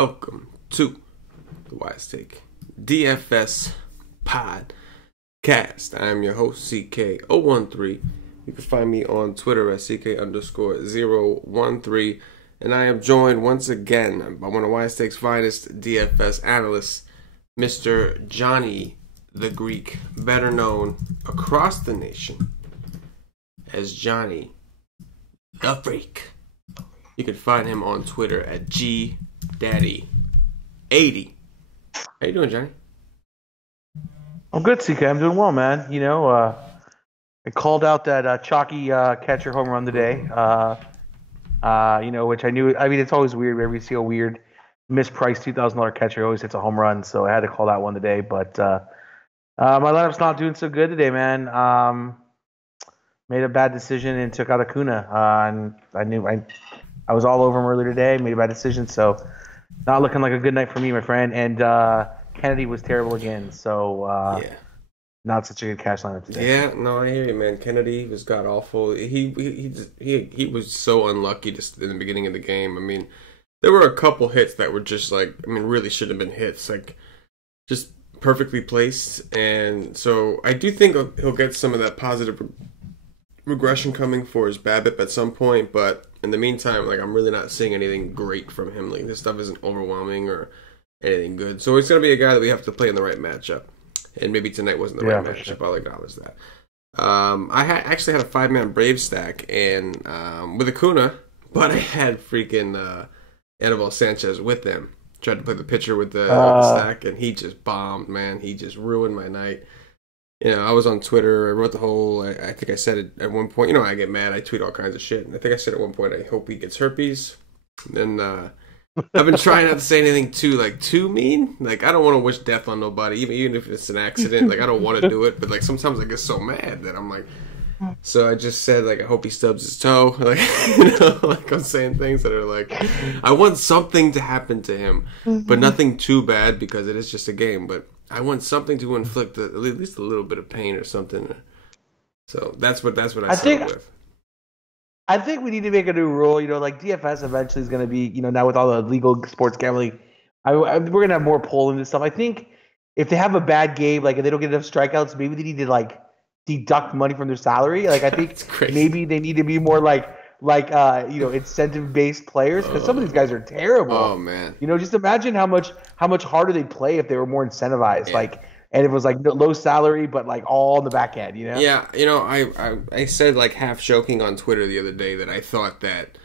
welcome to the Wise Take DFS podcast. I am your host, CK013. You can find me on Twitter at CK_013. And I am joined once again by one of Wise Take's finest DFS analysts, Mr. Johnny the Greek, better known across the nation as Johnny the Greek. You can find him on Twitter at GDaddy80. How you doing, Johnny? I'm good, CK. I'm doing well, man. You know, I called out that chalky catcher home run today. Which I knew. I mean, it's always weird whenever you see a weird mispriced $2,000 catcher always hits a home run. So I had to call that one today. But my lineup's not doing so good today, man. Made a bad decision and took out Acuna. And I was all over him earlier today. Made a bad decision, so not looking like a good night for me, my friend. And Kennedy was terrible again, so not such a good cash lineup today. Yeah, no, I hear you, man. Kennedy was god awful. He was so unlucky just in the beginning of the game. I mean, there were a couple hits that were just like, I mean, really should have been hits, like just perfectly placed. And so I do think he'll get some of that positive regression coming for his BABIP at some point, but in the meantime, like, I'm really not seeing anything great from him. Like, this stuff isn't overwhelming or anything good. So it's going to be a guy that we have to play in the right matchup. And maybe tonight wasn't the right matchup. Sure. I'll acknowledge that. I actually had a 5-man Brave stack and with Acuna, but I had freaking Anibal Sanchez with them. Tried to play the pitcher with the stack, and he just bombed, man. He just ruined my night. You know, I was on Twitter. I wrote the whole. I think I said it at one point. You know, I get mad. I tweet all kinds of shit. And I think I said at one point, I hope he gets herpes. And I've been trying not to say anything too mean. Like, I don't want to wish death on nobody, even if it's an accident. Like, I don't want to do it. But like, sometimes I get so mad that I'm like. So I just said, like, I hope he stubs his toe. Like, you know, like, I'm saying things that are like, I want something to happen to him, but nothing too bad because it is just a game. But I want something to inflict at least a little bit of pain or something. So that's what I think with. I think we need to make a new rule. You know, like DFS eventually is going to be, you know, now with all the legal sports gambling, we're going to have more polling and stuff. I think if they have a bad game, like if they don't get enough strikeouts, maybe they need to like deduct money from their salary. Like I think maybe they need to be more like incentive based players because some of these guys are terrible. Oh man, you know, just imagine how much harder they'd play if they were more incentivized. Yeah. Like, and it was like low salary, but like all in the back end. You know? Yeah, you know, I said like half joking on Twitter the other day that I thought that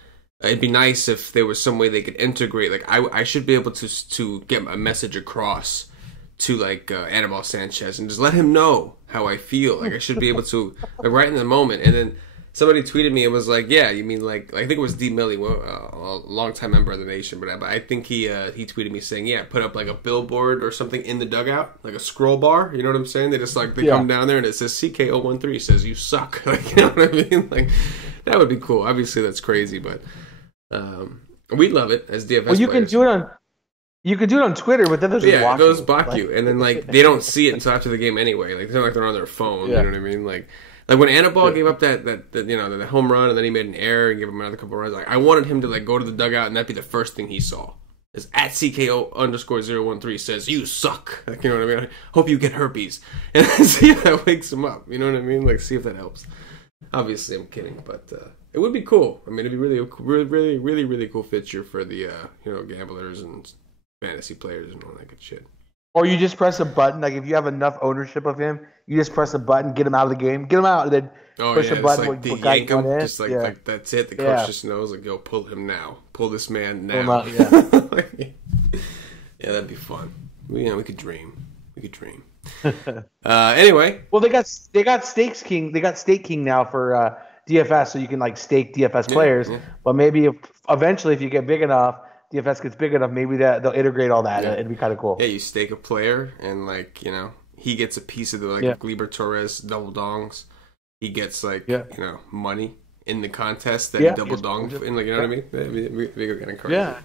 it'd be nice if there was some way they could integrate. Like I should be able to get a message across to like Anibal Sanchez and just let him know how I feel. Like I should be able to like right in the moment. And then somebody tweeted me and was like, "Yeah, you mean like I think it was D Millie, a longtime member of the nation, but I think he tweeted me saying, yeah, put up like a billboard or something in the dugout, like a scroll bar. You know what I'm saying? They just like come down there and it says CK013 says you suck. Like, you know what I mean? Like that would be cool. Obviously that's crazy, but we love it as DFS. Well, you players. You could do it on Twitter, but then there's those block you, and then like they don't see it until after the game anyway. Like it's not like they're on their phone. You know what I mean? Like when Anibal gave up that the home run, and then he made an error and gave him another couple runs. Like I wanted him to like go to the dugout, and that'd be the first thing he saw. Is at CK0_013 says you suck. Like, you know what I mean? I hope you get herpes, and see if that wakes him up. You know what I mean? Like see if that helps. Obviously, I'm kidding, but it would be cool. I mean, it'd be really cool feature for the gamblers and fantasy players and all that good shit. Or you just press a button, like if you have enough ownership of him, you just press a button, get him out of the game, get him out, and then push a button. Like yank him, just like that's it. The coach just knows, like, yo, pull him now, pull this man now. Yeah, that'd be fun. We could dream. Anyway, well, they got Stakes King. They got Stake King now for DFS, so you can like stake DFS players. Yeah. But maybe eventually, if you get big enough. DFS gets big enough, maybe they'll integrate all that. Yeah. It'd be kind of cool. Yeah, you stake a player, and like he gets a piece of the Gleyber Torres double dongs. He gets money in the contest that double donged, and like you know what I mean. It'd be kind of crazy. Yeah,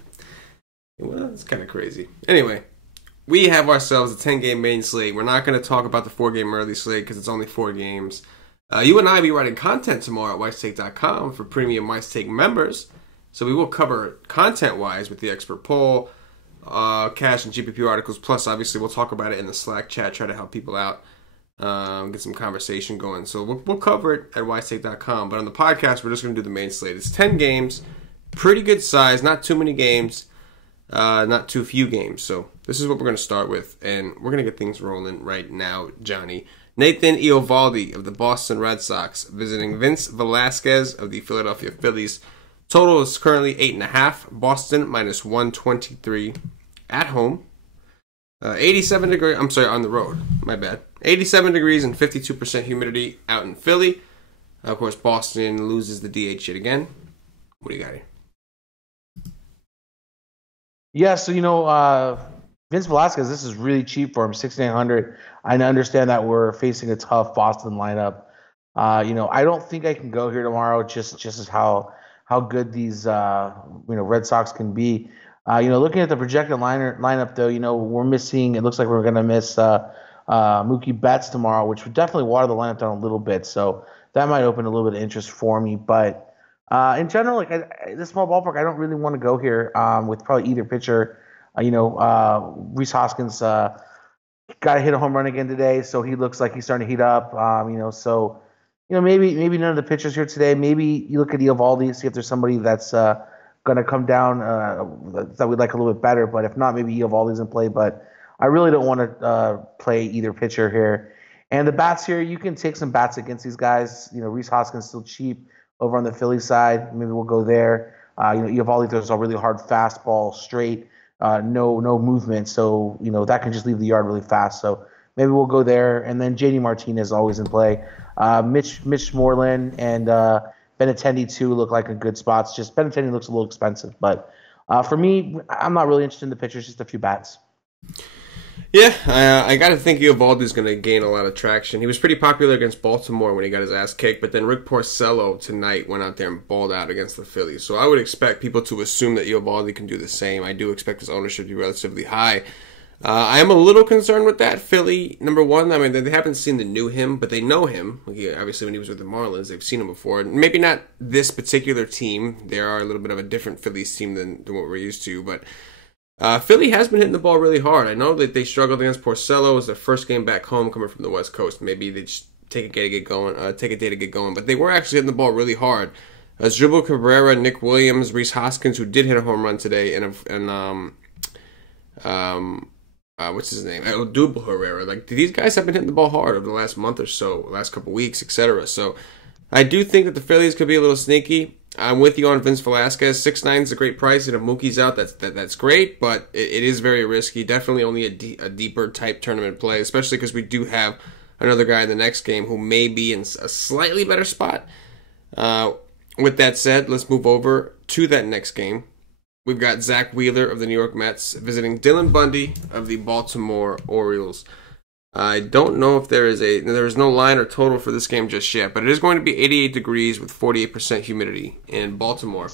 well, it's kind of crazy. Anyway, we have ourselves a 10-game main slate. We're not going to talk about the 4-game early slate because it's only 4 games. You and I will be writing content tomorrow at wisetake.com for premium Wise Take members. So we will cover content-wise with the expert poll, cash and GPP articles. Plus, obviously, we'll talk about it in the Slack chat, try to help people out, get some conversation going. So we'll cover it at ysake.com. But on the podcast, we're just going to do the main slate. It's 10 games, pretty good size, not too many games, not too few games. So this is what we're going to start with, and we're going to get things rolling right now, Johnny. Nathan Eovaldi of the Boston Red Sox visiting Vince Velasquez of the Philadelphia Phillies. Total is currently 8.5. Boston minus 123 at home. 87 degrees. I'm sorry, on the road. My bad. 87 degrees and 52% humidity out in Philly. Of course, Boston loses the DH yet again. What do you got here? Yeah, so Vince Velasquez, this is really cheap for him, 6,900. I understand that we're facing a tough Boston lineup. I don't think I can go here tomorrow. Just as how good these Red Sox can be. Looking at the projected lineup though, we're missing. It looks like we're gonna miss Mookie Betts tomorrow, which would definitely water the lineup down a little bit. So that might open a little bit of interest for me. But in general, this small ballpark, I don't really want to go here with probably either pitcher. Rhys Hoskins got to hit a home run again today, so he looks like he's starting to heat up. Maybe none of the pitchers here today. Maybe you look at Eovaldi, see if there's somebody that's going to come down that we'd like a little bit better. But if not, maybe Eovaldi's in play. But I really don't want to play either pitcher here. And the bats here, you can take some bats against these guys. Rhys Hoskins still cheap over on the Philly side. Maybe we'll go there. Eovaldi throws a really hard fastball straight, no movement. So, that can just leave the yard really fast. So maybe we'll go there. And then JD Martinez always in play. Mitch Moreland and Benintendi too look like a good spots. Just Benintendi looks a little expensive, but for me, I'm not really interested in the pitchers. Just a few bats. Yeah, I got to think Eovaldi's going to gain a lot of traction. He was pretty popular against Baltimore when he got his ass kicked, but then Rick Porcello tonight went out there and balled out against the Phillies. So I would expect people to assume that Eovaldi can do the same. I do expect his ownership to be relatively high. I am a little concerned with that. Philly, number one, I mean, they haven't seen the new him, but they know him. Obviously, when he was with the Marlins, they've seen him before. Maybe not this particular team. They are a little bit of a different Phillies team than what we're used to, but Philly has been hitting the ball really hard. I know that they struggled against Porcello. It was their first game back home coming from the West Coast. Maybe they just take a day to get going. But they were actually hitting the ball really hard. Asdrubal Cabrera, Nick Williams, Rhys Hoskins, who did hit a home run today, and what's his name? Odubel Herrera. These guys have been hitting the ball hard over the last month or so, last couple weeks, etc. So I do think that the Phillies could be a little sneaky. I'm with you on Vince Velasquez. 6.9 is a great price, and if Mookie's out, that's great, but it is very risky. Definitely only a deeper type tournament play, especially because we do have another guy in the next game who may be in a slightly better spot. With that said, let's move over to that next game. We've got Zach Wheeler of the New York Mets visiting Dylan Bundy of the Baltimore Orioles. I don't know if there is no line or total for this game just yet, but it is going to be 88 degrees with 48% humidity in Baltimore.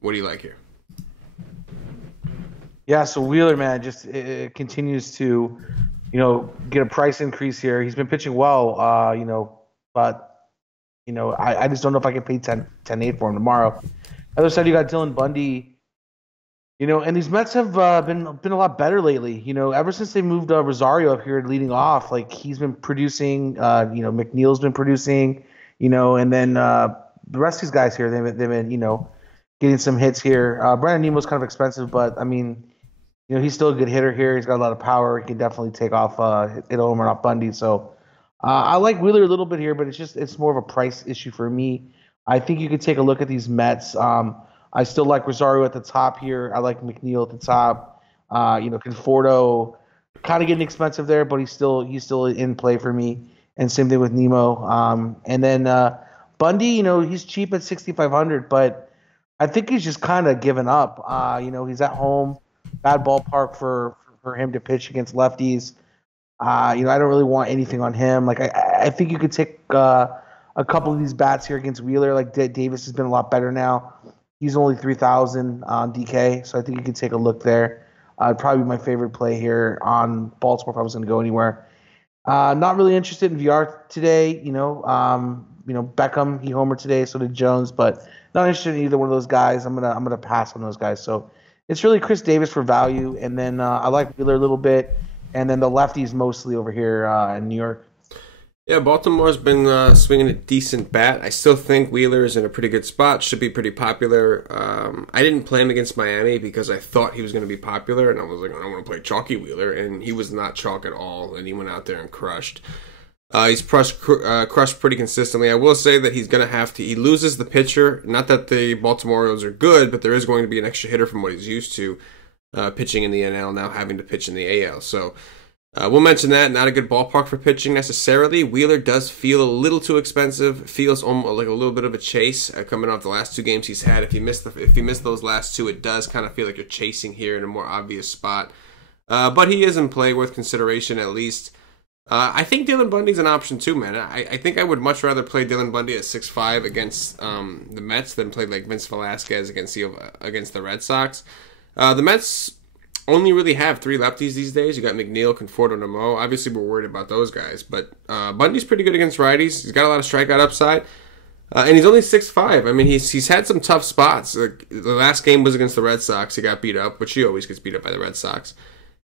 What do you like here? Yeah, so Wheeler, man, just continues to, get a price increase here. He's been pitching well, but I just don't know if I can pay 10-8 for him tomorrow. Other side, you got Dylan Bundy. And these Mets have been a lot better lately. Ever since they moved Rosario up here leading off, he's been producing. McNeil's been producing. And then the rest of these guys here, they've been getting some hits here. Brandon Nemo's kind of expensive, but I mean, he's still a good hitter here. He's got a lot of power. He can definitely take off hit a home run off Bundy. So I like Wheeler a little bit here, but it's more of a price issue for me. I think you could take a look at these Mets. I still like Rosario at the top here. I like McNeil at the top. Conforto kind of getting expensive there, but he's still in play for me. And same thing with Nemo. And then Bundy, he's cheap at 6,500, but I think he's just kind of given up. He's at home, bad ballpark for him to pitch against lefties. I don't really want anything on him. I think you could take a couple of these bats here against Wheeler. Davis has been a lot better now. He's only 3,000 on DK, so I think you can take a look there. Probably my favorite play here on Baltimore if I was going to go anywhere. Not really interested in VR today. Beckham, he homered today, so did Jones, but not interested in either one of those guys. I'm gonna pass on those guys. So it's really Chris Davis for value, and then I like Wheeler a little bit, and then the lefties mostly over here in New York. Yeah, Baltimore's been swinging a decent bat. I still think Wheeler is in a pretty good spot. Should be pretty popular. I didn't play him against Miami because I thought he was going to be popular, and I was like, I don't want to play chalky Wheeler, and he was not chalk at all, and he went out there and crushed. He's crushed pretty consistently. I will say that he's going to have to. He loses the pitcher. Not that the Baltimore Orioles are good, but there is going to be an extra hitter from what he's used to pitching in the NL, now having to pitch in the AL. So. We'll mention that. Not a good ballpark for pitching necessarily. Wheeler does feel a little too expensive. Feels almost like a little bit of a chase coming off the last 2 games he's had. If you miss those last 2, it does kind of feel like you're chasing here in a more obvious spot. But he is in play, worth consideration at least. I think Dylan Bundy's an option too, man. I think I would much rather play Dylan Bundy at 6'5" against the Mets than play like Vince Velasquez against the Red Sox. The Mets only really have 3 lefties these days. You got McNeil, Conforto, Namo. Obviously, we're worried about those guys. But Bundy's pretty good against righties. He's got a lot of strikeout upside. And he's only 6'5". I mean, he's had some tough spots. Like, the last game was against the Red Sox. He got beat up, which he always gets beat up by the Red Sox.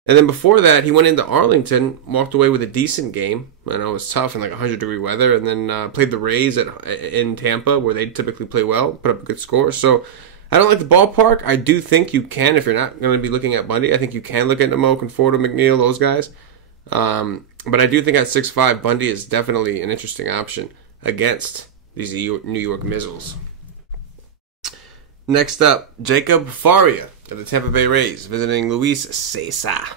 And then before that, he went into Arlington, walked away with a decent game. I know it was tough in like 100-degree weather. And then played the Rays in Tampa, where they typically play well, put up a good score. So I don't like the ballpark. I do think you can, if you're not going to be looking at Bundy, I think you can look at Nemo, Conforto, McNeil, those guys. But I do think at 6'5", Bundy is definitely an interesting option against these New York Mizzles. Next up, Jacob Faria of the Tampa Bay Rays visiting Luis Cessa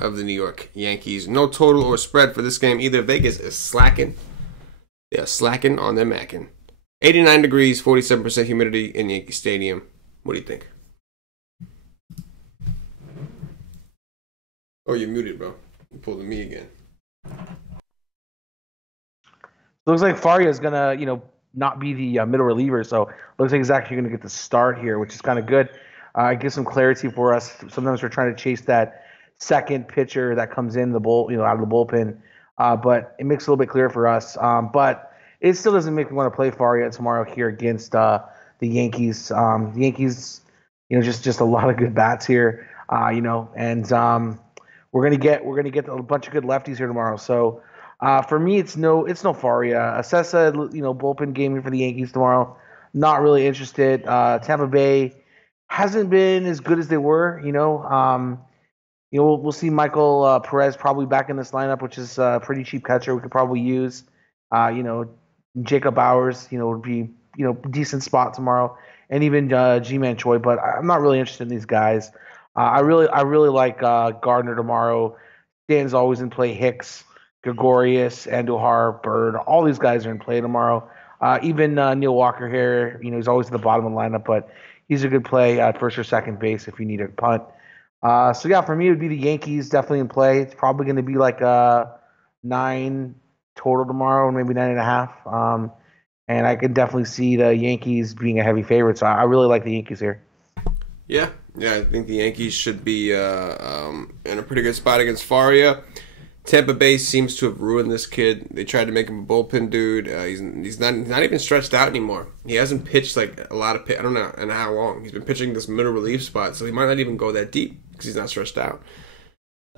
of the New York Yankees. No total or spread for this game either. Vegas is slacking. They are slacking on their mackin'. 89 degrees, 47% humidity in Yankee Stadium. What do you think? Oh, you're muted, bro. You pulled me again. Looks like Faria is gonna, not be the middle reliever, so looks like he's actually gonna get the start here, which is kind of good. It gives some clarity for us. Sometimes we're trying to chase that second pitcher that comes in the out of the bullpen, but it makes it a little bit clearer for us. But it still doesn't make me want to play Faria tomorrow here against the Yankees. The Yankees, just a lot of good bats here, and we're gonna get a bunch of good lefties here tomorrow. So for me, it's no Faria. Cessa, bullpen game here for the Yankees tomorrow. Not really interested. Tampa Bay hasn't been as good as they were. We'll see Michael Perez probably back in this lineup, which is a pretty cheap catcher we could probably use. Jacob Bowers, would be, decent spot tomorrow, and even G-Man Choi, but I'm not really interested in these guys. I really like Gardner tomorrow. Stan's always in play. Hicks, Gregorius, Andujar, Bird, all these guys are in play tomorrow. Even Neil Walker here, he's always at the bottom of the lineup, but he's a good play at first or second base if you need a punt. So yeah, for me, it would be the Yankees definitely in play. It's probably going to be like 9 total tomorrow, maybe 9.5. And I can definitely see the Yankees being a heavy favorite. So I really like the Yankees here. Yeah, I think the Yankees should be in a pretty good spot against Faria. Tampa Bay seems to have ruined this kid. They tried to make him a bullpen dude. He's not even stretched out anymore. He hasn't pitched like a lot of I don't know in how long. He's been pitching this middle relief spot, so he might not even go that deep because he's not stretched out.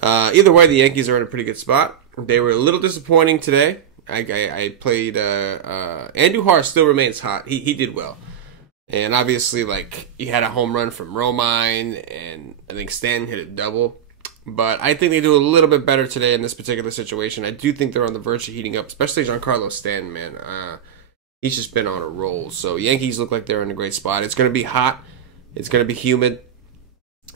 Either way, the Yankees are in a pretty good spot. They were a little disappointing today. I played Andujar still remains hot. He did well. And obviously, he had a home run from Romine, and I think Stanton hit a double. But I think they do a little bit better today in this particular situation. I do think they're on the verge of heating up, especially Giancarlo Stanton, man. He's just been on a roll. So Yankees look like they're in a great spot. It's going to be hot. It's going to be humid.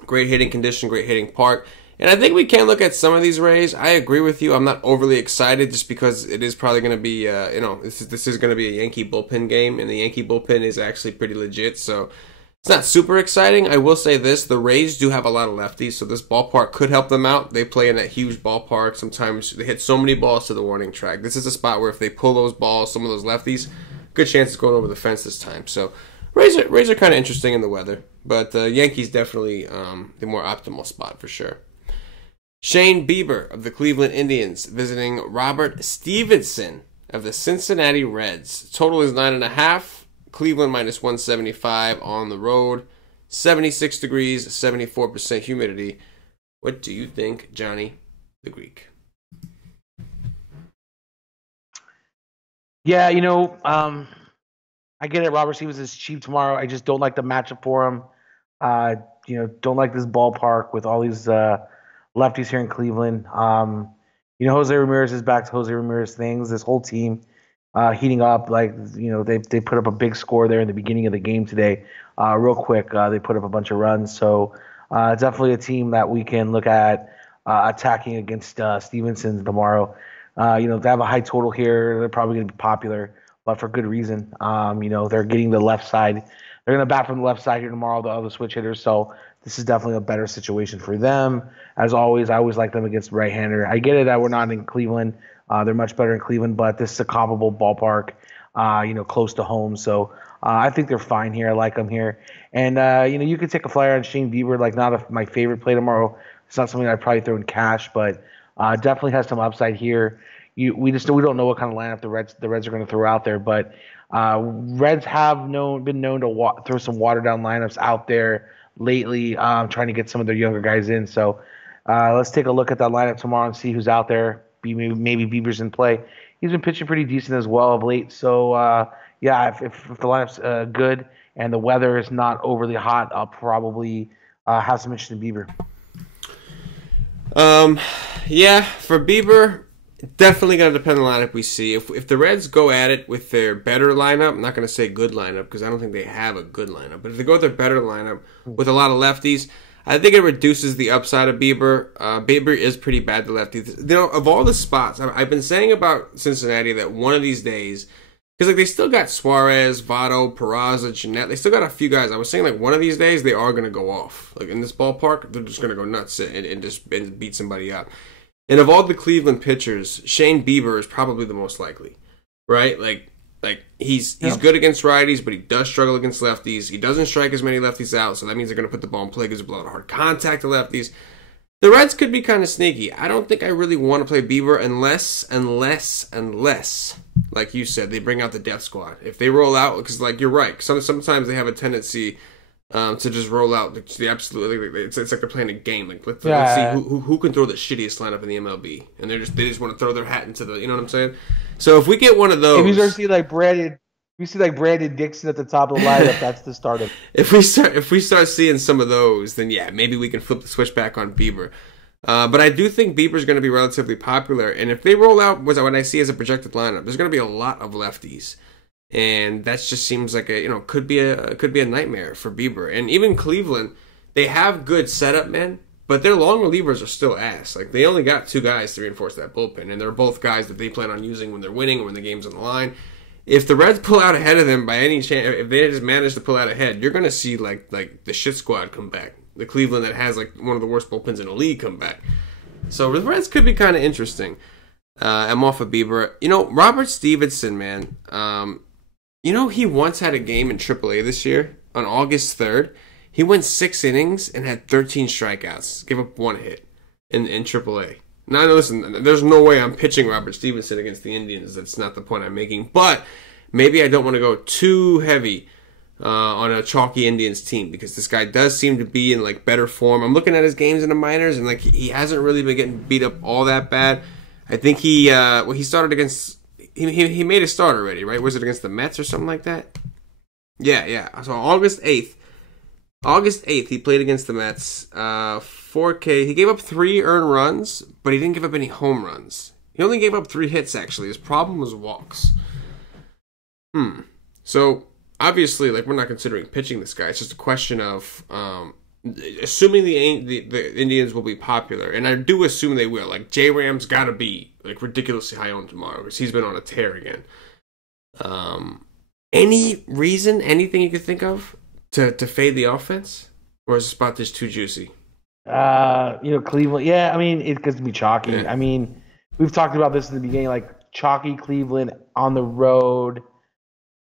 Great hitting condition, great hitting park. And I think we can look at some of these Rays. I agree with you. I'm not overly excited just because it is probably going to be, this is going to be a Yankee bullpen game, and the Yankee bullpen is actually pretty legit. So it's not super exciting. I will say this. The Rays do have a lot of lefties, so this ballpark could help them out. They play in that huge ballpark. Sometimes they hit so many balls to the warning track. This is a spot where if they pull those balls, some of those lefties, good chance of going over the fence this time. So Rays are kind of interesting in the weather, but the Yankees definitely the more optimal spot for sure. Shane Bieber of the Cleveland Indians visiting Robert Stevenson of the Cincinnati Reds. Total is 9.5. Cleveland minus 175 on the road. 76 degrees, 74% humidity. What do you think, Johnny the Greek? Yeah, I get it. Robert Stevens is cheap tomorrow. I just don't like the matchup for him. Uh, don't like this ballpark with all these lefties here in Cleveland. Jose Ramirez is back to Jose Ramirez things. This whole team heating up. Like, they put up a big score there in the beginning of the game today. Real quick, they put up a bunch of runs. So definitely a team that we can look at attacking against Stevenson tomorrow. They have a high total here. They're probably going to be popular, but for good reason. They're getting the left side. They're going to bat from the left side here tomorrow, the other switch hitters. So this is definitely a better situation for them. As always, I always like them against right-hander. I get it that we're not in Cleveland. They're much better in Cleveland, but this is a comparable ballpark, close to home. So I think they're fine here. I like them here. And, you could take a flyer on Shane Bieber, like my favorite play tomorrow. It's not something I'd probably throw in cash, but definitely has some upside here. We don't know what kind of lineup the Reds are going to throw out there, but Reds have been known to throw some watered down lineups out there lately, trying to get some of their younger guys in. So let's take a look at that lineup tomorrow and see who's out there. Maybe Bieber's in play. He's been pitching pretty decent as well of late. So if the lineup's good and the weather is not overly hot, I'll probably have some interest in Bieber. For Bieber, definitely going to depend on the lineup we see. If the Reds go at it with their better lineup, I'm not going to say good lineup because I don't think they have a good lineup, but if they go with their better lineup with a lot of lefties, I think it reduces the upside of Bieber. Bieber is pretty bad to lefties. Of all the spots, I've been saying about Cincinnati that one of these days, because they still got Suarez, Votto, Peraza, Jeanette. They still got a few guys. I was saying one of these days they are going to go off. Like in this ballpark, they're just going to go nuts and just beat somebody up. And of all the Cleveland pitchers, Shane Bieber is probably the most likely, right? He's good against righties, but he does struggle against lefties. He doesn't strike as many lefties out, so that means they're going to put the ball in play because there's a lot of hard contact to lefties. The Reds could be kind of sneaky. I don't think I really want to play Bieber unless, like you said, they bring out the death squad. If they roll out, because you're right, sometimes they have a tendency to just roll out the absolutely. It's like they're playing a game. Let's see who can throw the shittiest lineup in the MLB, and they just want to throw their hat into the. You know what I'm saying? So if we get one of those, if you start see Brandon Dixon at the top of the lineup, that's the start of. If we start seeing some of those, then maybe we can flip the switch back on Bieber. But I do think Bieber's going to be relatively popular, and if they roll out what I see as a projected lineup, there's going to be a lot of lefties. And that just seems like could be a nightmare for Bieber. And even Cleveland, they have good setup men, but their long relievers are still ass. They only got 2 guys to reinforce that bullpen, and they're both guys that they plan on using when they're winning or when the game's on the line. If the Reds pull out ahead of them by any chance, if they just manage to pull out ahead, you're gonna see like the shit squad come back. The Cleveland that has one of the worst bullpens in the league come back. So the Reds could be kind of interesting. I'm off of Bieber. Robert Stevenson, man. He once had a game in AAA this year on August 3rd. He went 6 innings and had 13 strikeouts. Gave up 1 hit in AAA. Now, listen, there's no way I'm pitching Robert Stevenson against the Indians. That's not the point I'm making. But maybe I don't want to go too heavy on a chalky Indians team because this guy does seem to be in better form. I'm looking at his games in the minors and he hasn't really been getting beat up all that bad. I think he started against. He made a start already, right? Was it against the Mets or something like that? Yeah. So August 8th, he played against the Mets. 4K. He gave up 3 earned runs, but he didn't give up any home runs. He only gave up 3 hits, actually. His problem was walks. So, obviously, we're not considering pitching this guy. It's just a question of assuming the Indians will be popular, and I do assume they will. J-Ram's got to be ridiculously high owned tomorrow because he's been on a tear again. Any reason, anything you could think of to fade the offense, or is the spot just too juicy? Cleveland. Yeah, I mean it could be chalky. Yeah. I mean, we've talked about this in the beginning, chalky Cleveland on the road.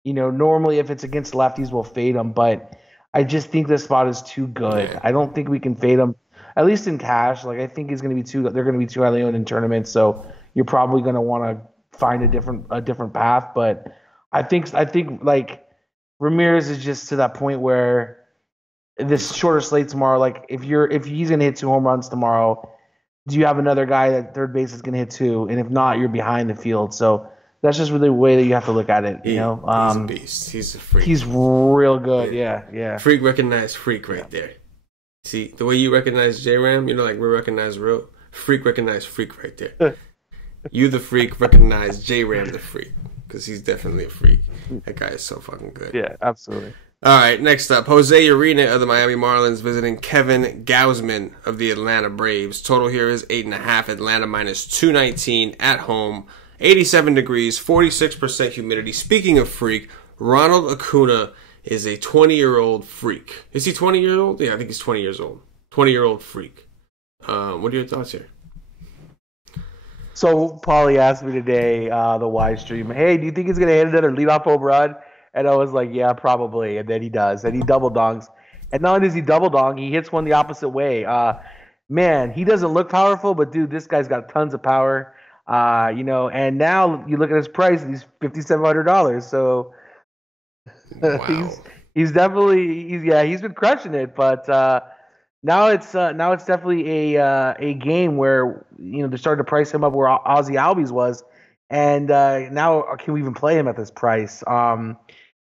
Normally if it's against lefties, we'll fade them, but I just think this spot is too good. Yeah. I don't think we can fade them, at least in cash. I think they're going to be too highly owned in tournaments, so you're probably going to want to find a different path. But I think Ramirez is just to that point where this shorter slate tomorrow, like if he's gonna hit 2 home runs tomorrow, do you have another guy at third base that's gonna hit two? And if not, you're behind the field. So that's just really the way that you have to look at it. You know, He's a beast. He's a freak. he's real good. Yeah. Freak recognized freak right there. See, the way you recognize J-Ram, like we recognize real. Freak recognized freak right there. You the freak recognize J-Ram the freak. Because he's definitely a freak. That guy is so fucking good. Yeah, absolutely. All right, next up, Jose Urena of the Miami Marlins visiting Kevin Gausman of the Atlanta Braves. Total here is 8.5. Atlanta minus 219 at home. 87 degrees, 46% humidity. Speaking of freak, Ronald Acuna is a 20-year-old freak. Is he 20 years old? Yeah, I think he's 20 years old. 20-year-old freak. What are your thoughts here? So Paulie asked me today, the Y stream, hey, do you think he's going to hit another leadoff home run? And I was like, yeah, probably. And then he does. And he double dongs. And not only does he double dong, he hits one the opposite way. Man, he doesn't look powerful, but dude, this guy's got tons of power. And now you look at his price, and he's $5,700. So Wow. he's definitely he's been crushing it. But now it's definitely a game where they're starting to price him up where Ozzy Albies was, and now can we even play him at this price?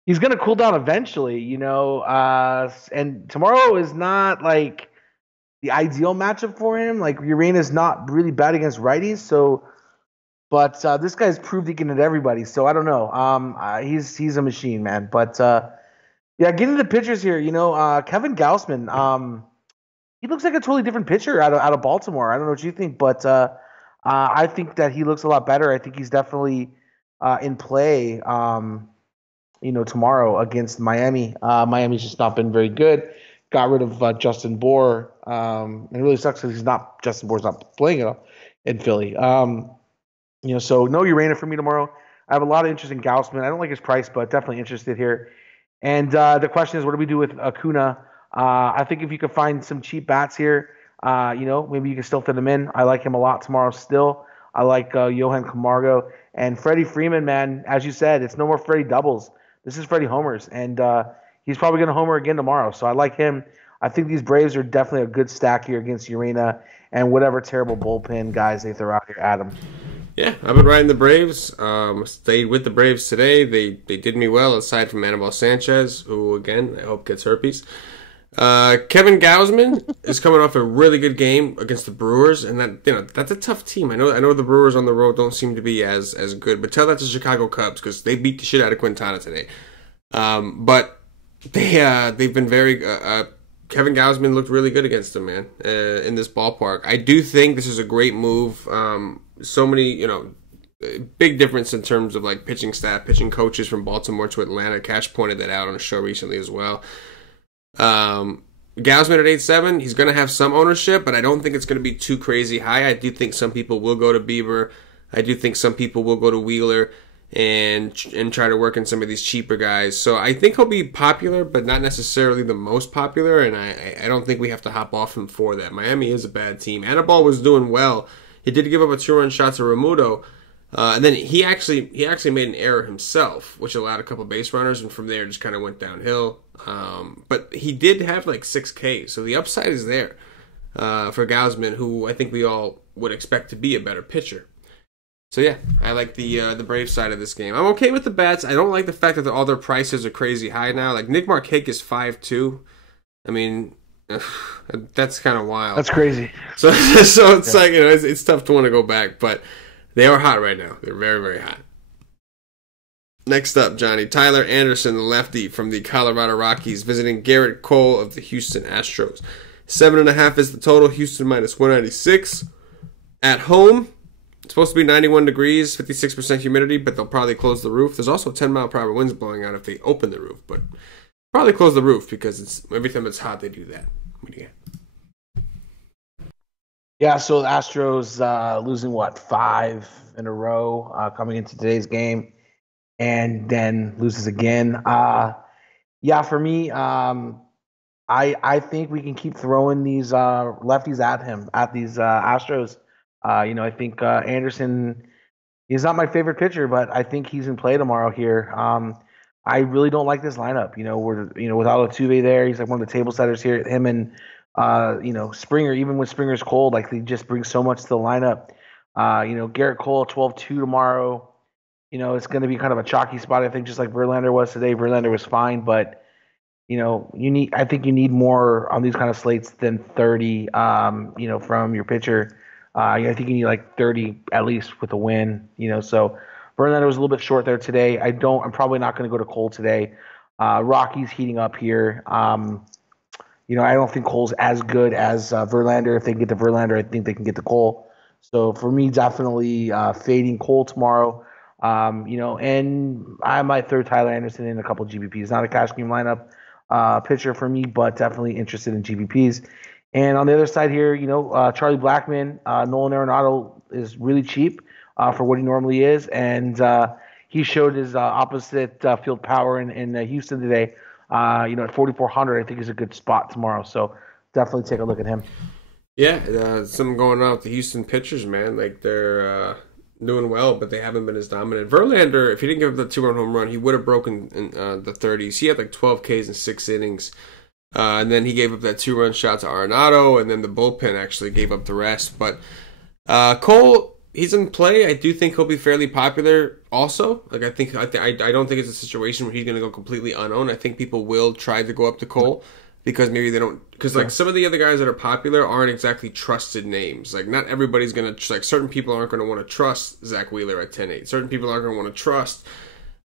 He's going to cool down eventually, and tomorrow is not like the ideal matchup for him. Like Urena's not really bad against righties, but this guy's proved he can hit everybody. So I don't know. He's a machine, man. But getting into the pitchers here, Kevin Gausman, he looks like a totally different pitcher out of Baltimore. I don't know what you think, but I think that he looks a lot better. I think he's definitely in play. Tomorrow against Miami. Miami's just not been very good. Got rid of Justin Bour. And it really sucks because Justin Bour's not playing at all in Philly. So no Urena for me tomorrow. I have a lot of interest in Gausman. I don't like his price, but definitely interested here. And the question is, what do we do with Acuna? I think if you could find some cheap bats here, maybe you can still fit them in. I like him a lot tomorrow still. I like Johan Camargo. And Freddie Freeman, man, as you said, it's no more Freddie doubles. This is Freddie homers, and he's probably going to homer again tomorrow. So I like him. I think these Braves are definitely a good stack here against Urena and whatever terrible bullpen guys they throw out here at him. Yeah, I've been riding the Braves. Stayed with the Braves today. They did me well, aside from Anibal Sanchez, who, again, I hope gets herpes. Kevin Gausman is coming off a really good game against the Brewers, and that's a tough team. I know the Brewers on the road don't seem to be as good, but tell that to Chicago Cubs because they beat the shit out of Quintana today. But they've been very. Kevin Gausman looked really good against them, man, in this ballpark. I do think this is a great move. So many, big difference in terms of like pitching staff, pitching coaches from Baltimore to Atlanta. Cash pointed that out on a show recently as well. Gausman at 8.7, he's going to have some ownership, but I don't think it's going to be too crazy high. I do think some people will go to Bieber. I do think some people will go to Wheeler and try to work in some of these cheaper guys. So I think he'll be popular, but not necessarily the most popular, and I don't think we have to hop off him for that. Miami is a bad team. Anibal was doing well. He did give up a 2-run shot to Remuto, and then he actually made an error himself, which allowed a couple base runners, and from there just kind of went downhill. But he did have like 6K, so the upside is there for Gausman, who I think we all would expect to be a better pitcher. So yeah, I like the Brave side of this game. I'm okay with the bats. I don't like the fact that all their prices are crazy high now. Like Nick Markakis is 5.2. I mean, that's kind of wild. That's crazy. So it's like it's tough to want to go back, but they are hot right now. They're very, very hot. Next up, Johnny, Tyler Anderson, the lefty from the Colorado Rockies, visiting Garrett Cole of the Houston Astros. 7.5 is the total. Houston minus 196 at home. It's supposed to be 91 degrees, 56% humidity, but they'll probably close the roof. There's also 10-mile-per-hour winds blowing out if they open the roof, but probably close the roof because every time it's hot, they do that. What do you get? Yeah, so the Astros losing, 5 in a row coming into today's game, and then loses again. For me, I think we can keep throwing these lefties at these Astros. I think Anderson, he's not my favorite pitcher, but I think he's in play tomorrow here. I really don't like this lineup. Without Altuve there, he's like one of the table setters here. Him and Springer, even when Springer's cold, like they just bring so much to the lineup. Garrett Cole 12-2 tomorrow. It's going to be kind of a chalky spot, I think, just like Verlander was today. Verlander was fine, but I think you need more on these kind of slates than 30. From your pitcher. I think you need like 30 at least with a win. So Verlander was a little bit short there today. I'm probably not going to go to Cole today. Rocky's heating up here. I don't think Cole's as good as Verlander. If they can get to Verlander, I think they can get to Cole. So for me, definitely fading Cole tomorrow. And I might throw Tyler Anderson in a couple GPPs. Not a cash game lineup pitcher for me, but definitely interested in GPPs. And on the other side here, Charlie Blackmon, Nolan Arenado is really cheap for what he normally is, and he showed his opposite field power in Houston today. At 4,400, I think is a good spot tomorrow. So definitely take a look at him. Yeah, something going on with the Houston pitchers, man. Like they're doing well, but they haven't been as dominant. Verlander, if he didn't give up the 2-run home run, he would have broken in the 30s. He had like 12 Ks in 6 innings. And then he gave up that 2-run shot to Arenado, and then the bullpen actually gave up the rest. But Cole, he's in play. I do think he'll be fairly popular also. Like I don't think it's a situation where he's going to go completely unowned. I think people will try to go up to Cole because maybe they don't. Because like some of the other guys that are popular aren't exactly trusted names. Like not everybody's going to, like certain people aren't going to want to trust Zach Wheeler at 10-8. Certain people aren't going to want to trust,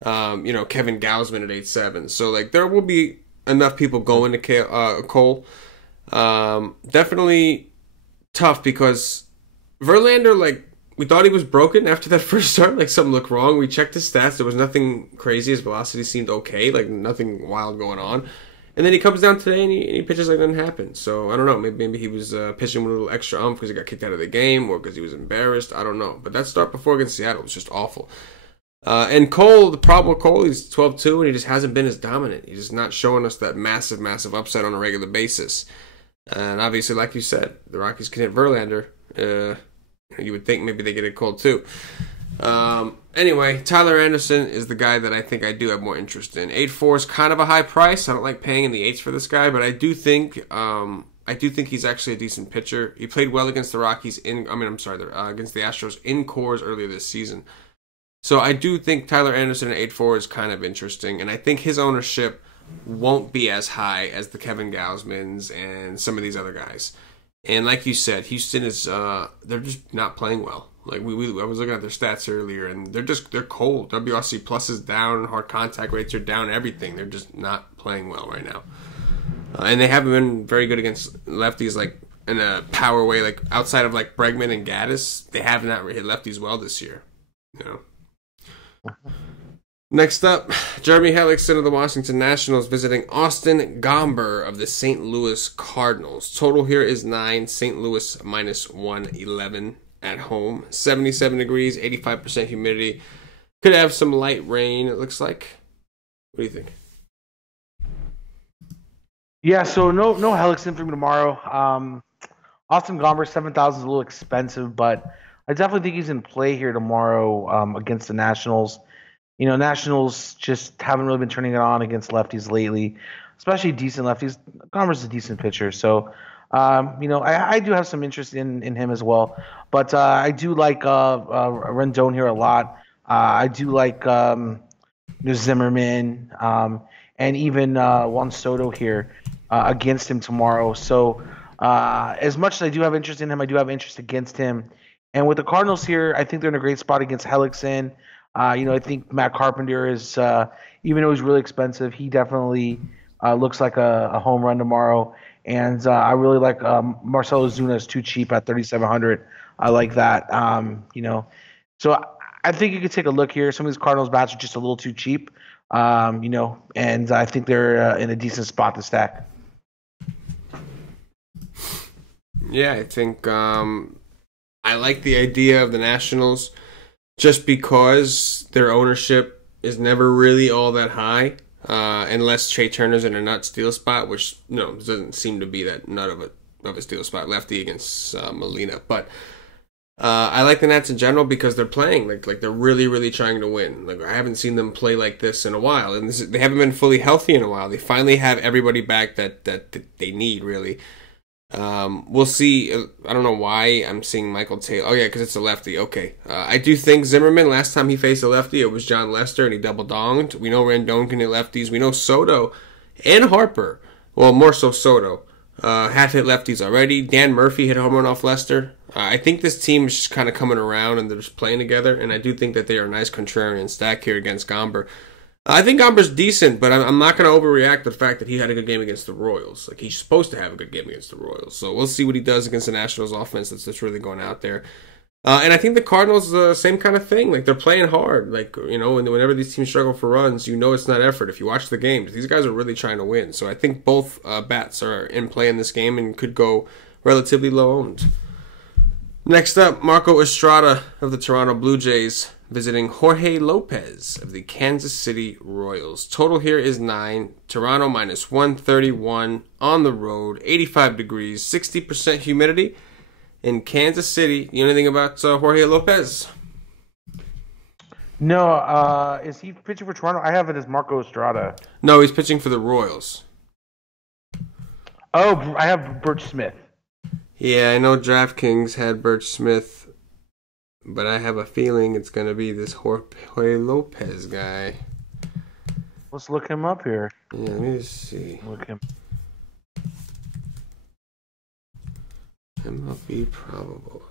Kevin Gausman at 8-7. So like there will be enough people going to Cole. Definitely tough because Verlander, like, we thought he was broken after that first start. Like, something looked wrong. We checked his stats. There was nothing crazy. His velocity seemed okay. Like, nothing wild going on. And then he comes down today and he pitches like nothing happened. So, I don't know. Maybe he was pitching with a little extra because he got kicked out of the game or because he was embarrassed. I don't know. But that start before against Seattle was just awful. And Cole, the problem with Cole, he's 12-2 and he just hasn't been as dominant. He's just not showing us that massive, massive upside on a regular basis. And obviously, like you said, the Rockies can hit Verlander. You would think maybe they get it Cole too. Anyway, Tyler Anderson is the guy that I think I do have more interest in. 8.4 is kind of a high price. I don't like paying in the 8s for this guy, but I do think he's actually a decent pitcher. He played well against the Rockies against the Astros in Coors earlier this season. So I do think Tyler Anderson at 8.4 is kind of interesting, and I think his ownership won't be as high as the Kevin Gausmans and some of these other guys. And like you said, Houston is they're just not playing well. Like I was looking at their stats earlier, and they're cold. WRC plus is down, hard contact rates are down, everything. They're just not playing well right now, and they haven't been very good against lefties like in a power way. Like outside of like Bregman and Gaddis, they have not hit lefties well this year. Next up, Jeremy Hellickson of the Washington Nationals visiting Austin Gomber of the St. Louis Cardinals. Total here is 9. St. Louis minus 111 at home. 77 degrees, 85% humidity. Could have some light rain, it looks like. What do you think? Yeah, so no Hellickson for me tomorrow. Austin Gomber, 7,000 is a little expensive, but I definitely think he's in play here tomorrow against the Nationals. Nationals just haven't really been turning it on against lefties lately, especially decent lefties. Gomber's a decent pitcher, so I do have some interest in him as well. But I do like Rendon here a lot. I do like Zimmerman and even Juan Soto here against him tomorrow. So as much as I do have interest in him, I do have interest against him. And with the Cardinals here, I think they're in a great spot against Hellickson. I think Matt Carpenter is, even though he's really expensive, he definitely looks like a home run tomorrow. And I really like Marcelo Zuna is too cheap at 3,700. I like that. So I think you could take a look here. Some of these Cardinals bats are just a little too cheap, and I think they're in a decent spot to stack. Yeah, I think I like the idea of the Nationals just because their ownership is never really all that high, unless Trey Turner's in a nut steal spot, which doesn't seem to be that nut of a steal spot, lefty against Molina. But I like the Nats in general because they're playing like they're really, really trying to win. Like I haven't seen them play like this in a while, and they haven't been fully healthy in a while. They finally have everybody back that they need, really. We'll see. I don't know why I'm seeing Michael Taylor. Oh yeah, because it's a lefty. Okay. I do think Zimmerman, last time he faced a lefty, it was John Lester, and he double donged. We know Rendon can hit lefties. We know Soto and Harper. Well, more so Soto. Have hit lefties already. Dan Murphy hit a home run off Lester. I think this team is just kind of coming around and they're just playing together, and I do think that they are a nice contrarian stack here against Gomber. I think Gomber's decent, but I'm not going to overreact to the fact that he had a good game against the Royals. Like, he's supposed to have a good game against the Royals. So we'll see what he does against the Nationals offense that's really going out there. And I think the Cardinals, same kind of thing. Like, they're playing hard. Like, you know, whenever these teams struggle for runs, you know it's not effort. If you watch the games, these guys are really trying to win. So I think both bats are in play in this game and could go relatively low owned. Next up, Marco Estrada of the Toronto Blue Jays visiting Jorge Lopez of the Kansas City Royals. Total here is 9. Toronto minus 131 on the road, 85 degrees, 60% humidity. In Kansas City, you know anything about Jorge Lopez? No, is he pitching for Toronto? I have it as Marco Estrada. No, he's pitching for the Royals. Oh, I have Birch Smith. Yeah, I know DraftKings had Birch Smith, but I have a feeling it's going to be this Jorge Lopez guy. Let's look him up here. Yeah, let me see. Look him. MLB probables.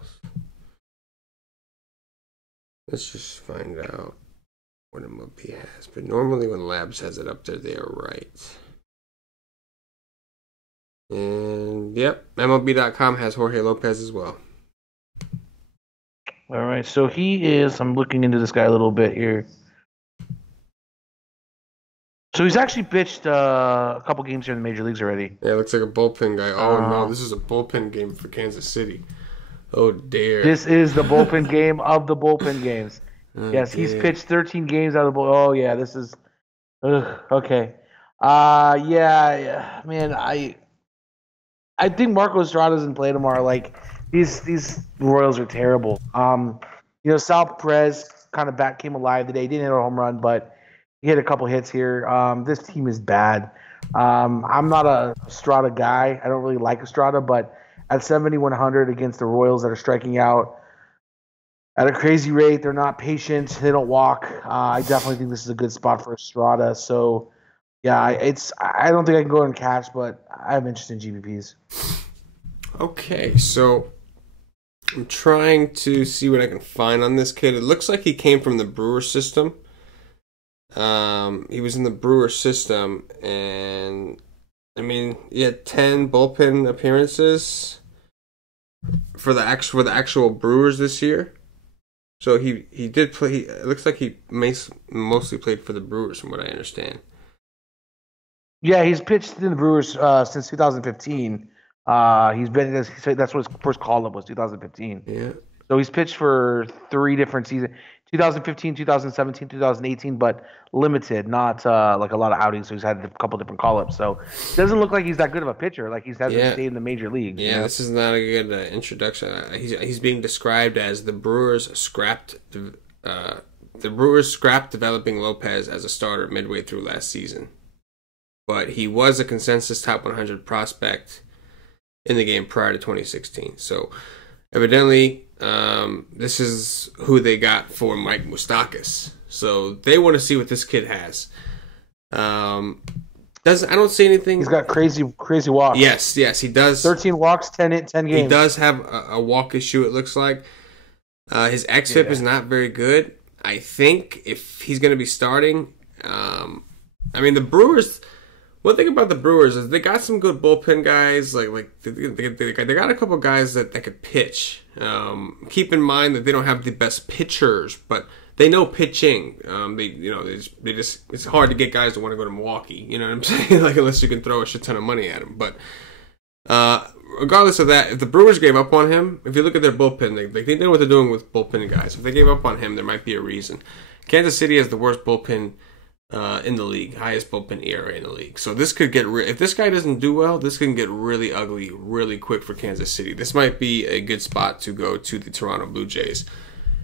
Let's just find out what MLB has. But normally when Labs has it up there, they are right. And, yep, MLB.com has Jorge Lopez as well. All right, so he is, I'm looking into this guy a little bit here. So he's actually pitched a couple games here in the major leagues already. Yeah, looks like a bullpen guy. Oh, no, this is a bullpen game for Kansas City. Oh, dear. This is the bullpen game of the bullpen games. Oh, yes, dear. he's pitched 13 games out of the bullpen. Oh, yeah, this is... okay. Yeah, man, I think Marco Estrada doesn't play tomorrow. Like, these Royals are terrible. You know, Sal Perez kind of came alive today. He didn't hit a home run, but he hit a couple hits here. This team is bad. I'm not a Estrada guy. I don't really like Estrada, but at 7,100 against the Royals that are striking out at a crazy rate, they're not patient. They don't walk. I definitely think this is a good spot for Estrada. So, yeah, I don't think I can go and cash, but I'm interested in GPPs. Okay, so I'm trying to see what I can find on this kid. It looks like he came from the Brewer system. He was in the Brewer system, and I mean, he had 10 bullpen appearances for the actual Brewers this year. So he did play. It looks like he mostly played for the Brewers, from what I understand. Yeah, he's pitched in the Brewers since 2015. He's been that's what his first call up was, 2015. Yeah. So he's pitched for 3 different seasons, 2015, 2017, 2018, but limited, not like a lot of outings. So he's had a couple different call ups. So it doesn't look like he's that good of a pitcher. Like he's hasn't stayed in the major league. Yeah, this is not a good introduction. He's being described as the Brewers scrapped developing Lopez as a starter midway through last season. But he was a consensus top 100 prospect in the game prior to 2016. So evidently, this is who they got for Mike Moustakas. So they want to see what this kid has. I don't see anything. He's got crazy walks. Yes, he does. 13 walks, 10 games. He does have a walk issue, it looks like. His xFIP is not very good. I think if he's going to be starting, I mean, the Brewers... One thing about the Brewers is they got some good bullpen guys. Like they got a couple guys that could pitch. Keep in mind that they don't have the best pitchers, but they know pitching. They just it's hard to get guys that want to go to Milwaukee. You know what I'm saying? Like, unless you can throw a shit ton of money at them. But regardless of that, if the Brewers gave up on him, if you look at their bullpen, they know what they're doing with bullpen guys. If they gave up on him, there might be a reason. Kansas City has the worst bullpen in the league, highest bullpen ERA in the league. So this could get if this guy doesn't do well, this can get really ugly really quick for Kansas City. This might be a good spot to go to the Toronto Blue Jays.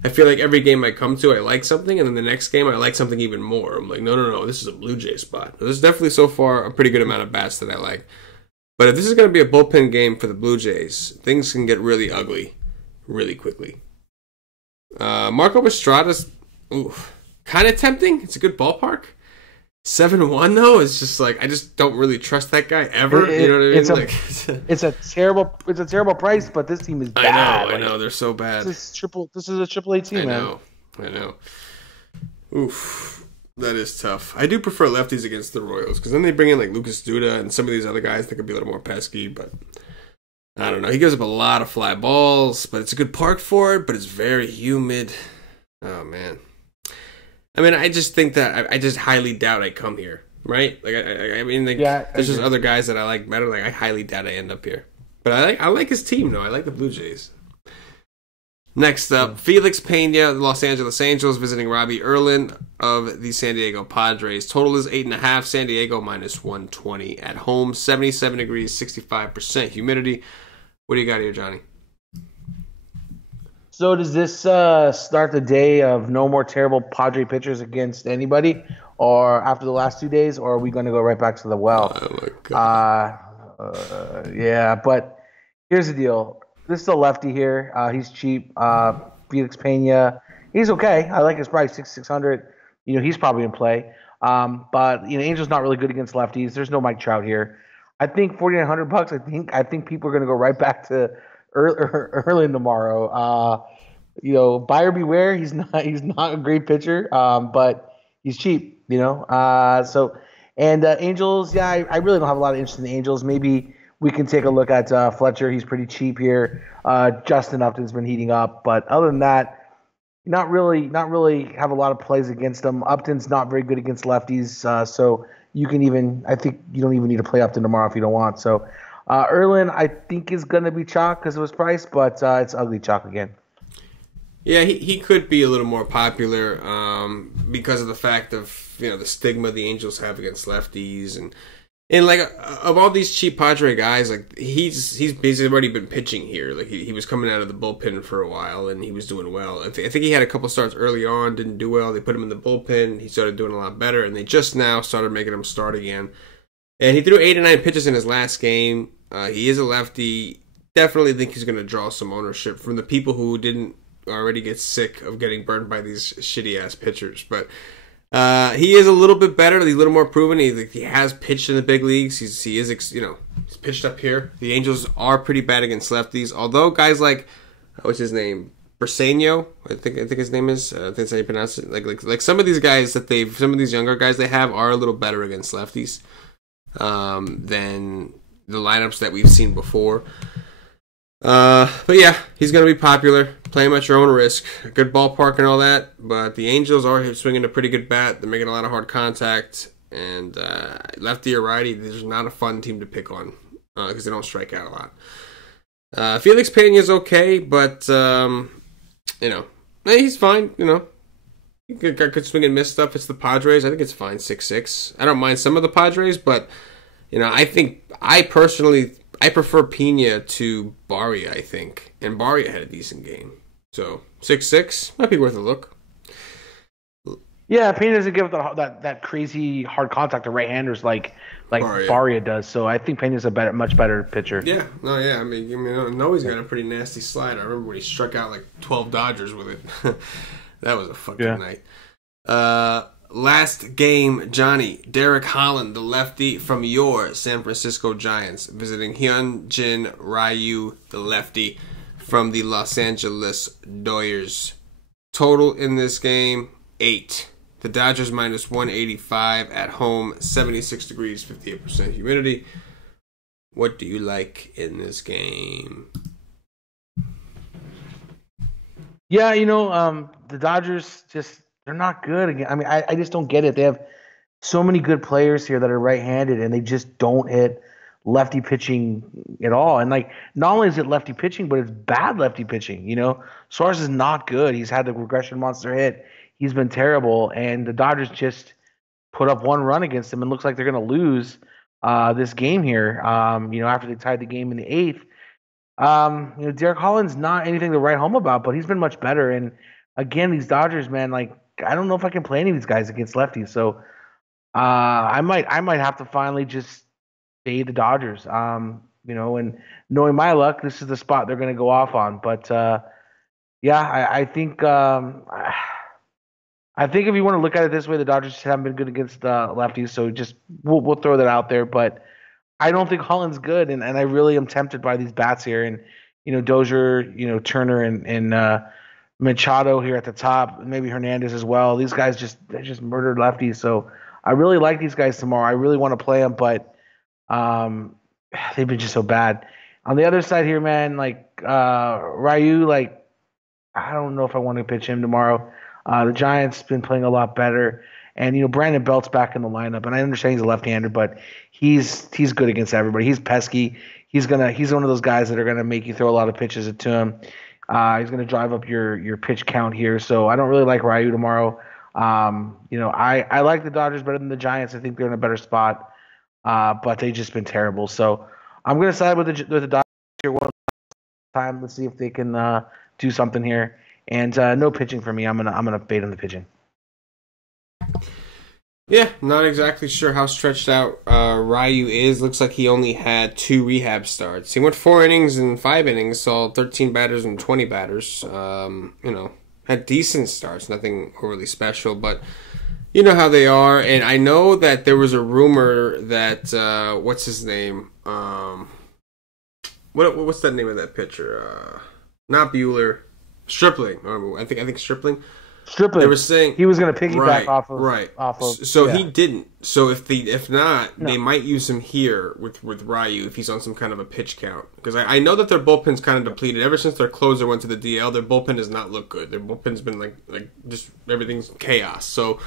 I feel like every game I come to, I like something, and then the next game I like something even more. I'm like, no, this is a Blue Jay spot. There's definitely so far a pretty good amount of bats that I like. But if this is going to be a bullpen game for the Blue Jays, things can get really ugly really quickly. Marco Estrada's kind of tempting. It's a good ballpark. 7-1 though, it's just like I just don't really trust that guy ever. You know what I mean? It's a terrible price, but this team is bad. I know, they're so bad. This is a triple A team, man. I know. Oof, that is tough. I do prefer lefties against the Royals because then they bring in like Lucas Duda and some of these other guys that could be a little more pesky, but I don't know. He gives up a lot of fly balls, but it's a good park for it, but it's very humid. Oh man. I mean, I just think that I just highly doubt I come here, right? Like, I mean, like, there's just other guys that I like better. Like, I highly doubt I end up here. But I like his team, though. I like the Blue Jays. Next up, Felix Pena, the Los Angeles Angels, visiting Robbie Erlin of the San Diego Padres. Total is 8.5. San Diego minus 120 at home. 77 degrees, 65% humidity. What do you got here, Johnny? So does this start the day of no more terrible Padre pitchers against anybody, or after the last 2 days, or are we going to go right back to the well? Oh my God. Yeah, but here's the deal. This is a lefty here. He's cheap. Felix Pena, he's okay. I like his price, 600. You know, he's probably in play. But you know, Angel's not really good against lefties. There's no Mike Trout here. I think $4,900. I think people are going to go right back to early tomorrow. You know, buyer beware. He's not a great pitcher, but he's cheap. You know, Angels. Yeah, I really don't have a lot of interest in the Angels. Maybe we can take a look at Fletcher. He's pretty cheap here. Justin Upton's been heating up, but other than that, not really have a lot of plays against him. Upton's not very good against lefties, so I think you don't even need to play Upton tomorrow if you don't want. So Erlin, I think, is going to be chalk because of his price, but it's ugly chalk again. Yeah, he could be a little more popular because of the fact of, you know, the stigma the Angels have against lefties, and like of all these cheap Padre guys, like he's basically already been pitching here. Like he was coming out of the bullpen for a while and he was doing well. I think he had a couple starts early on, didn't do well. They put him in the bullpen. He started doing a lot better, and they just now started making him start again. And he threw 8 or 9 pitches in his last game. He is a lefty. Definitely think he's going to draw some ownership from the people who didn't already get sick of getting burned by these shitty-ass pitchers. But he is a little bit better. He's a little more proven. He has pitched in the big leagues. He's pitched up here. The Angels are pretty bad against lefties. Although guys like, what's his name? Briseño, I think his name is. I think that's how you pronounce it. Like some of these guys some of these younger guys they have are a little better against lefties than the lineups that we've seen before. But yeah, he's going to be popular. Play him at your own risk. A good ballpark and all that. But the Angels are swinging a pretty good bat. They're making a lot of hard contact. And lefty or righty, this is not a fun team to pick on because they don't strike out a lot. Felix Pena is okay, but he's fine. You know, he could swing and miss stuff. It's the Padres. I think it's fine. 6-6. I don't mind some of the Padres, but you know, I prefer Pena to Barria, I think. And Barria had a decent game. So, 6-6 might be worth a look. Yeah, Pena doesn't give that crazy hard contact to right-handers like Barria does. So, I think Pena's a much better pitcher. Yeah. No, yeah. I know he's got a pretty nasty slide. I remember when he struck out like 12 Dodgers with it. That was a fucking night. Last game, Johnny. Derek Holland, the lefty from your San Francisco Giants, visiting Hyunjin Ryu, the lefty from the Los Angeles Dodgers. Total in this game, 8. The Dodgers minus 185 at home, 76 degrees, 58% humidity. What do you like in this game? Yeah, the Dodgers they're not good again. I mean, I just don't get it. They have so many good players here that are right-handed, and they just don't hit lefty pitching at all. And not only is it lefty pitching, but it's bad lefty pitching. Suarez is not good. He's had the regression monster hit. He's been terrible, and the Dodgers just put up one run against them and looks like they're going to lose this game here. After they tied the game in the eighth. Derek Holland's not anything to write home about, but he's been much better. And again, these Dodgers, man, like I don't know if I can play any of these guys against lefties. So I might have to finally just fade the Dodgers. And knowing my luck, this is the spot they're going to go off on. But I think if you want to look at it this way, the Dodgers just haven't been good against lefties. So just we'll throw that out there. But I don't think Holland's good, and I really am tempted by these bats here. And Dozier, Turner, and Machado here at the top, maybe Hernandez as well. These guys just murdered lefties. So I really like these guys tomorrow. I really want to play them, but they've been just so bad. On the other side here, man, like Ryu, like I don't know if I want to pitch him tomorrow. The Giants been playing a lot better, and Brandon Belt's back in the lineup, and I understand he's a left-hander, but he's good against everybody. He's pesky. He's one of those guys that are gonna make you throw a lot of pitches to him. He's gonna drive up your pitch count here, so I don't really like Ryu tomorrow. I like the Dodgers better than the Giants. I think they're in a better spot, but they've just been terrible. So I'm gonna side with the Dodgers here one time. Let's see if they can do something here. And no pitching for me. I'm gonna fade on the pitching. Yeah, not exactly sure how stretched out Ryu is. Looks like he only had 2 rehab starts. He went 4 innings and 5 innings, saw 13 batters and 20 batters. Had decent starts, nothing overly special, but you know how they are. And I know that there was a rumor that what's his name? What's that name of that pitcher? Not Bueller. Stripling. I think Stripling. They were saying he was going to piggyback off of. So he didn't. So if not, they might use him here with Ryu if he's on some kind of a pitch count. Because I know that their bullpen's kind of depleted. Ever since their closer went to the DL, their bullpen does not look good. Their bullpen's been like just everything's chaos. So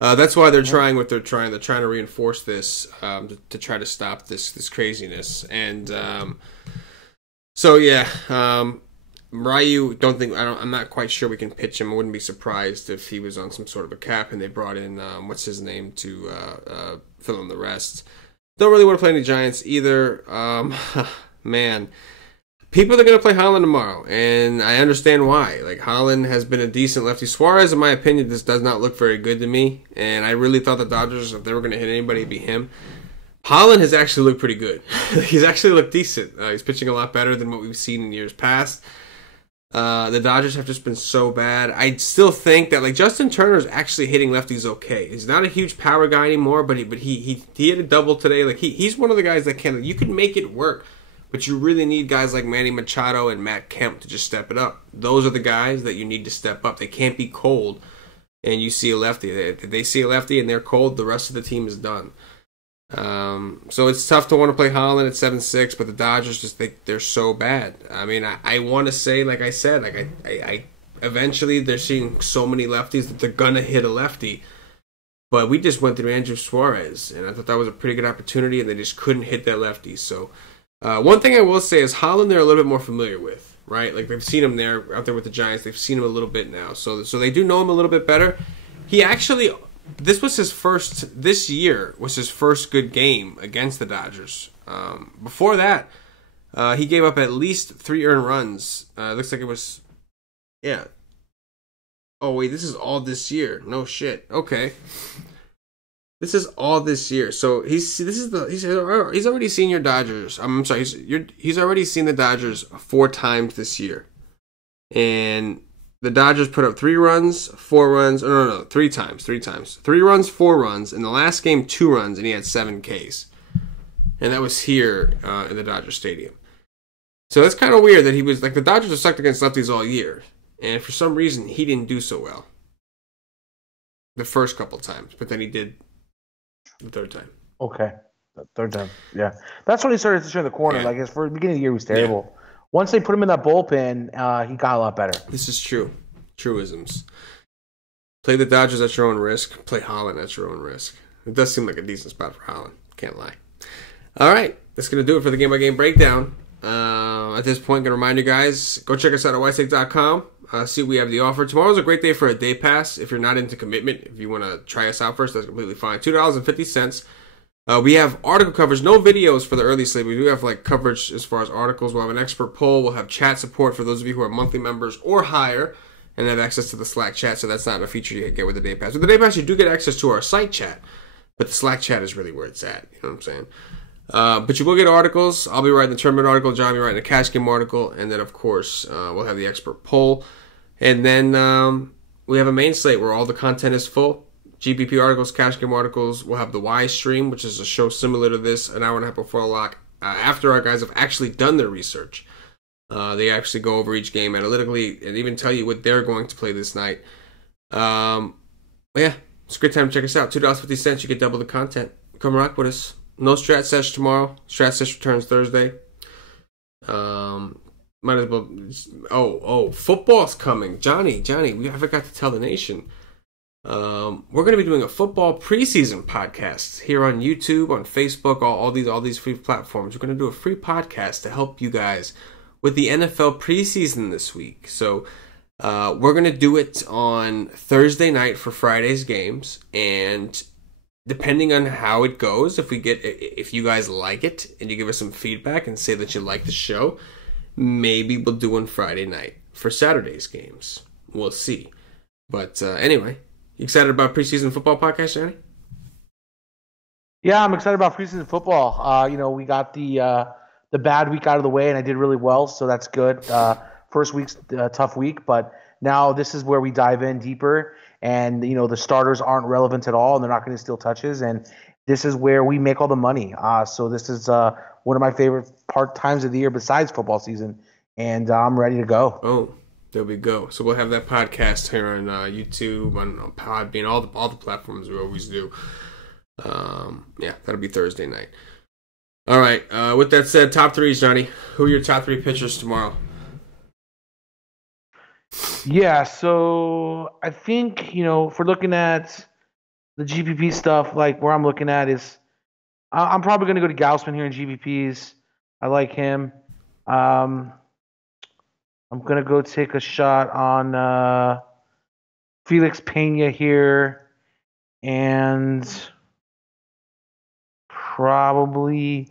that's why they're trying what they're trying. They're trying to reinforce this to try to stop this craziness. And Ryu, I'm not quite sure we can pitch him. I wouldn't be surprised if he was on some sort of a cap and they brought in, what's his name, to fill in the rest. Don't really want to play any Giants either. Man, people are going to play Holland tomorrow, and I understand why. Like, Holland has been a decent lefty. Suarez, in my opinion, this does not look very good to me, and I really thought the Dodgers, if they were going to hit anybody, it'd be him. Holland has actually looked pretty good. He's actually looked decent. He's pitching a lot better than what we've seen in years past. The Dodgers have just been so bad. I still think that Justin Turner's actually hitting lefties okay. He's not a huge power guy anymore, but he hit a double today. He's one of the guys that you can make it work, but you really need guys like Manny Machado and Matt Kemp to just step it up. Those are the guys that you need to step up. They can't be cold, and you see a lefty. They see a lefty and they're cold. The rest of the team is done. So it's tough to want to play Holland at 7-6, but the Dodgers they're so bad. I mean, I want to say, like I said, I eventually they're seeing so many lefties that they're gonna hit a lefty. But we just went through Andrew Suarez, and I thought that was a pretty good opportunity, and they just couldn't hit that lefty. So one thing I will say is Holland they're a little bit more familiar with, right? Like they've seen him out there with the Giants. They've seen him a little bit now, so they do know him a little bit better. He actually. This year was his first good game against the Dodgers. Before that, he gave up at least 3 earned runs. Looks like it was, yeah. Oh wait, this is all this year. No shit. Okay, this is all this year. So he's already seen your Dodgers. I'm sorry, he's already seen the Dodgers 4 times this year, and the Dodgers put up 3 runs, 4 runs. No, 3 times. 3 runs, 4 runs. In the last game, 2 runs, and he had 7 Ks. And that was here in the Dodger Stadium. So that's kind of weird that he was the Dodgers have sucked against lefties all year, and for some reason he didn't do so well the first couple times, but then he did the third time. Okay, the third time, yeah. That's when he started to turn the corner. Yeah. For the beginning of the year, he was terrible. Yeah. Once they put him in that bullpen, he got a lot better. This is true. Truisms. Play the Dodgers at your own risk. Play Holland at your own risk. It does seem like a decent spot for Holland. Can't lie. All right. That's going to do it for the game-by-game breakdown. At this point, I'm going to remind you guys, go check us out at whitestake.com. See, we have the offer. Tomorrow's a great day for a day pass. If you're not into commitment, if you want to try us out first, that's completely fine. $2.50. We have article coverage, no videos for the early slate. We do have like coverage as far as articles. We'll have an expert poll. We'll have chat support for those of you who are monthly members or higher and have access to the Slack chat. So that's not a feature you get with the day pass. With the day pass, you do get access to our site chat, but the Slack chat is really where it's at. You know what I'm saying? But you will get articles. I'll be writing the tournament article. John will be writing a cash game article. And then, of course, we'll have the expert poll. And then we have a main slate where all the content is full. GPP articles, cash game articles. We'll have the Y stream, which is a show similar to this, an hour and a half before the lock. After our guys have actually done their research. They actually go over each game analytically and even tell you what they're going to play this night. Yeah, it's a great time to check us out. $2.50. You get double the content. Come rock with us. No Strat Sesh tomorrow. Strat Sesh returns Thursday. Might as well. Football's coming. Johnny, I forgot to tell the nation. We're going to be doing a football preseason podcast here on YouTube, on Facebook, all these free platforms. We're going to do a free podcast to help you guys with the NFL preseason this week. So we're going to do it on Thursday night for Friday's games, and depending on how it goes, if you guys like it and you give us some feedback and say that you like the show, maybe we'll do on Friday night for Saturday's games. We'll see. But anyway, you excited about preseason football podcast, Johnny? Yeah, I'm excited about preseason football. We got the bad week out of the way, and I did really well, so that's good. First week's a tough week, but now this is where we dive in deeper, and the starters aren't relevant at all, and they're not going to steal touches, and this is where we make all the money. So this is one of my favorite times of the year besides football season, and I'm ready to go. Oh, there we go. So we'll have that podcast here on YouTube, on Podbean, all the platforms we always do. Yeah, that'll be Thursday night. All right. With that said, top threes, Johnny. Who are your top three pitchers tomorrow? Yeah, so I think, if we're looking at the GPP stuff, like where I'm looking at is I'm probably going to go to Gaussman here in GPPs. I like him. I'm going to go take a shot on Felix Pena here, and probably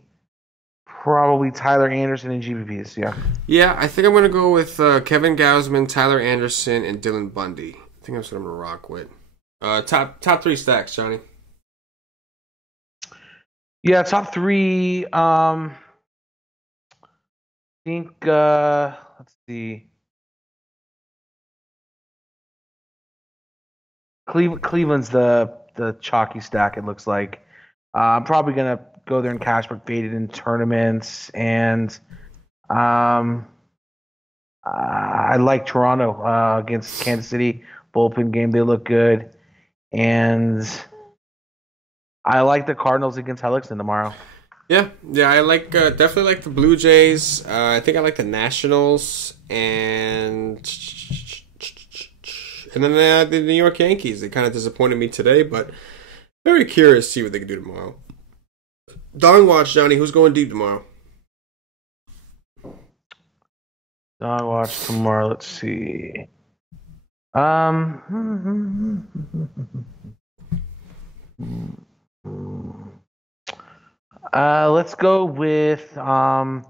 Tyler Anderson in GPPs, yeah. Yeah, I think I'm going to go with Kevin Gausman, Tyler Anderson, and Dylan Bundy. I think that's what I'm going to rock with. Top three stacks, Johnny. Yeah, top three. I think, let's see. Cleveland's the chalky stack, it looks like. I'm probably going to go there and cash faded in tournaments, and I like Toronto against Kansas City bullpen game. They look good, and I like the Cardinals against Hellickson tomorrow. Yeah, I like definitely like the Blue Jays. I think I like the Nationals, and then the New York Yankees. They kind of disappointed me today, but very curious to see what they can do tomorrow. Dong watch, Johnny. Who's going deep tomorrow? Dong watch tomorrow. Let's see. Let's go with I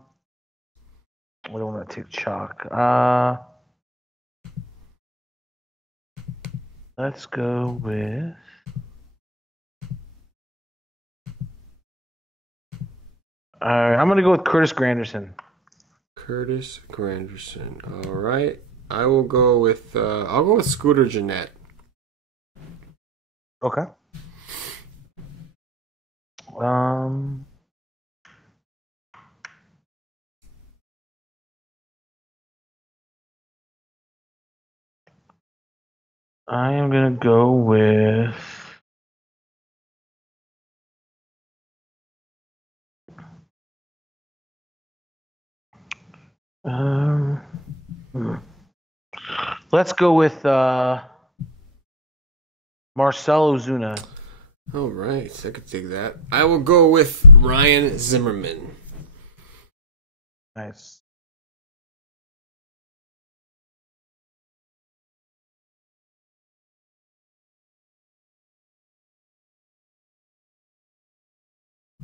don't want to take chalk. Let's go with. I'm going to go with Curtis Granderson. Curtis Granderson. All right. I will go with Scooter Gennett. Okay. I am going to go with let's go with Marcell Ozuna. All right, I could take that. I will go with Ryan Zimmerman. Nice.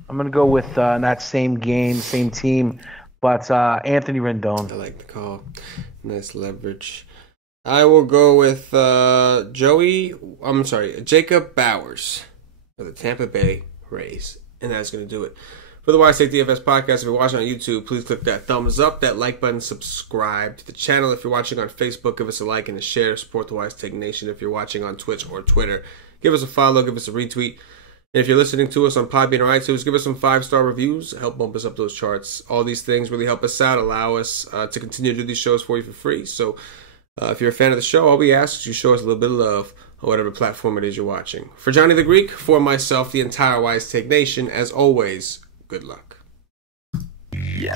I'm gonna go with that same game, same team, but Anthony Rendon. I like the call. Nice leverage. I will go with Jacob Bowers for the Tampa Bay Rays. And that's going to do it. For the Slate DFS podcast, if you're watching on YouTube, please click that thumbs up, that like button, subscribe to the channel. If you're watching on Facebook, give us a like and a share. Support the Wise Take Nation. If you're watching on Twitch or Twitter, give us a follow, give us a retweet. And if you're listening to us on Podbean or iTunes, give us some 5-star reviews. Help bump us up those charts. All these things really help us out, allow us to continue to do these shows for you for free. So if you're a fan of the show, all we ask is you show us a little bit of love on whatever platform it is you're watching. For Johnny the Greek, for myself, the entire Wise Take Nation, as always, good luck. Yeah.